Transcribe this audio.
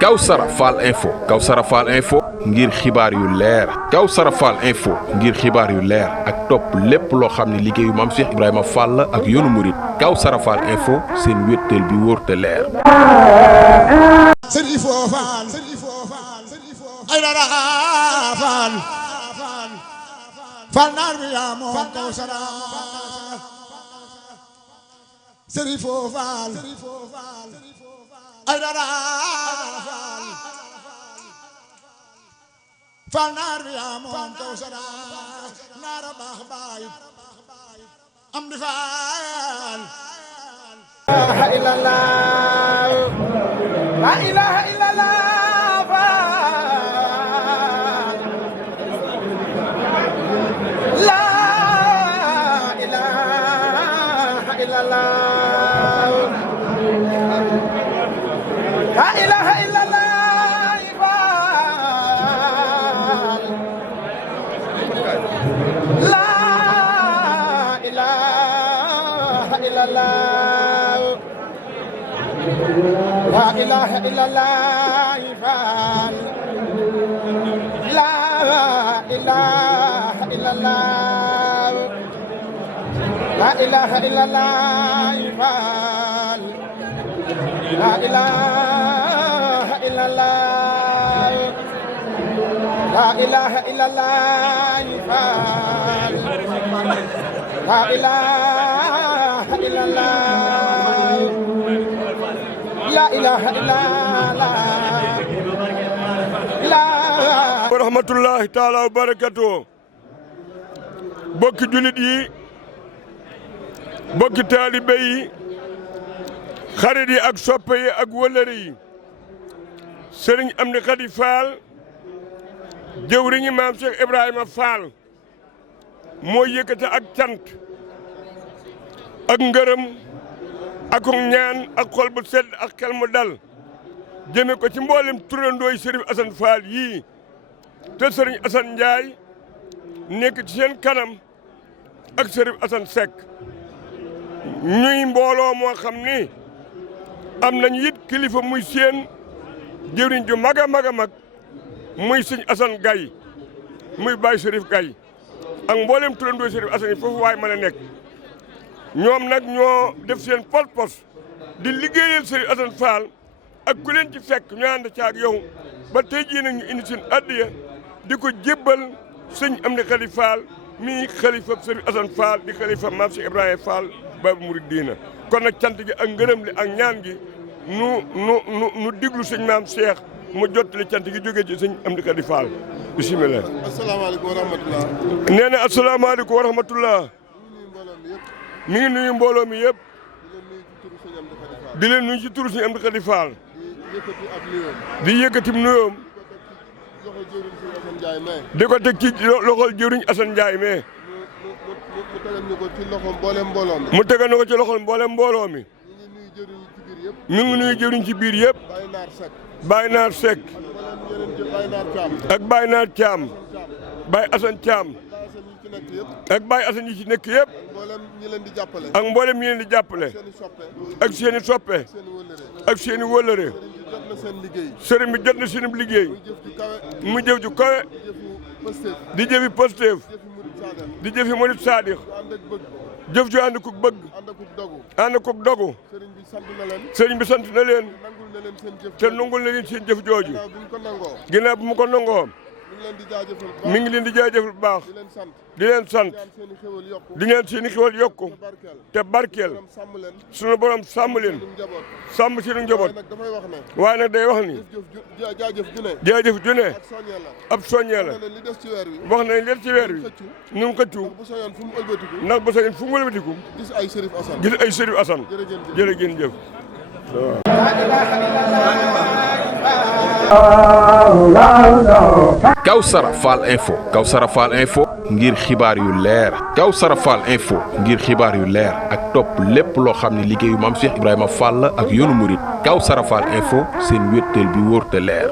Kawsara Fall Info ngir xibaar yu leer Kawsara Fall Info ngir xibaar yu leer ak topp lépp loo xam ne liggéeyu Maam Cheikh Ibrahima Fall ak yoonu murit Kawsara Fall Info seen wéttal bi wóor te leer. Serifo Fall ay dara Fall naar bi yaa moom Kawsara naara baax baay am di Fall la ilaha illallah la ilaha illallah la ilaha illallah la ilaha illallah la ilaha illallah la ilaha illallah la ilaha illallah la ilaha illallah la ilaha illallah la ilaha illallah la ilaha illallah la ilaha illallah wa rahmatullahi taala wa barakatuh. Bokki julit yi, bokki taalibe yi, xarit yi ak soppe yi ak wëllëre yi, Sëriñ Amdi Khady Fall jëwriñu Maam Cheikh Ibrahima Fall moo yëkkati ak cant ak ngërëm ak ñaan ak xol bu sedd ak xel mu dal jëme ko ci mboolem turandooy Sërif Assane Fall yii te Sëriñ Assane Ndiaye nekk ci seen kanam ak Sërif Assane Seck ñuy mbooloo moo xam ni am nañu it kilifa muy seen jëwriñ ju mag a mag a mag muy Sëriñ Assane Gaye muy Baye Sërif Gaye ak mboolem turandoo Sërif Assane yi foofu waay mën a nekk ñoom nag ñoo def seen pos di liggéeyal Sërif Assane Fall ak ku leen ci fekk ñu ànd caag yow ba tey jii nag ñu indi seen addiya di ko jébbal Sëriñ Amdi Khady Fall mii xalifa Sërif Assane Fall di xalifa Maam Cheikh Ibrahima Fall Baabul Muridiina kon nag cant gi ak ngërëm li ak ñaan gi nu diglu sëñ Maam Cheikh mu jottali cant gi jógee ci sëñ Amdi Khady Fall bisimilah. asalaamaaleykum wa rahmatullah. nee na asalaamaaleykum wa rahmatullah. mi ngi nuyu mbooloo mi yëpp. di leen nuyu ci turu sëñ Amdi Khady Fall. di yëkkati nuyoom. di ko teg ci loxol jëwriñ Assane Ndiaye mais. mu tegal ñu ko ci loxol mboolem mbooloo mi. mi ngi nuyu jëwriñ ci biir yëpp. Baye Naar Seck. ak Baye Naar Thiam. Baye Assane Thiam. ak Baye Assane yi ci nekk yëpp. ak mboolem ñi leen di jàppale. ak seen i soppe. ak seen i wëllëre. sëriñ bi jot na seen liggéey. mu jëf ju kawe. di jëfi Pastef. di jëfi murit saadix. jëf ju ànd kuk bëgg. ànd kuk dogu. sëriñ bi sant na leen. te nangul na leen seen jëf jooju. ginnaaw bu mu ko nangoo. mi ngi leen di jaajëfal bu baax. di leen sant. di ñaan seen i xéwal yokku. te barkeel. sunu borom sàmm leen. sàmm seenu njaboot. waaye nag day wax ni. jaajëf ju ne. ab soññee la. wax na li des ci weer wi. ñu ngi xëccu. ndax bu sañoon fu mu wëlbatiku. gis ay Sërif Assane. jërë ngeen jëf. Kawsara Fall Info ngir xibaar yu leer Kawsara Fall Info ngir xibaar yu leer ak topp lépp loo xam ne liggéeyu Maam Cheikh Ibrahima Fall ak yoonu murit Kawsara Fall Info seen wéttal bi wóor te leer.